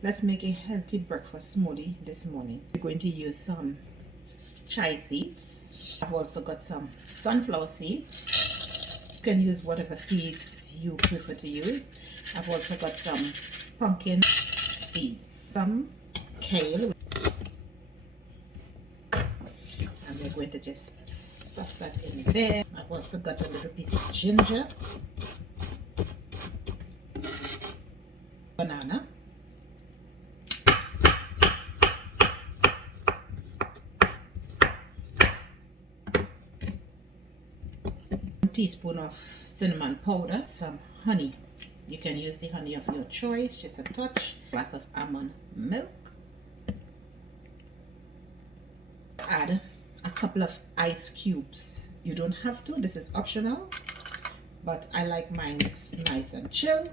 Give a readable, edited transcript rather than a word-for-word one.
Let's make a healthy breakfast smoothie this morning. We're going to use some chia seeds. I've also got some sunflower seeds. You can use whatever seeds you prefer to use. I've also got some pumpkin seeds, some kale, and we're going to just stuff that in there. I've also got a little piece of ginger, banana, teaspoon of cinnamon powder, some honey. You can use the honey of your choice, just a touch. Glass of almond milk. Add a couple of ice cubes. You don't have to, this is optional, but I like mine nice and chill.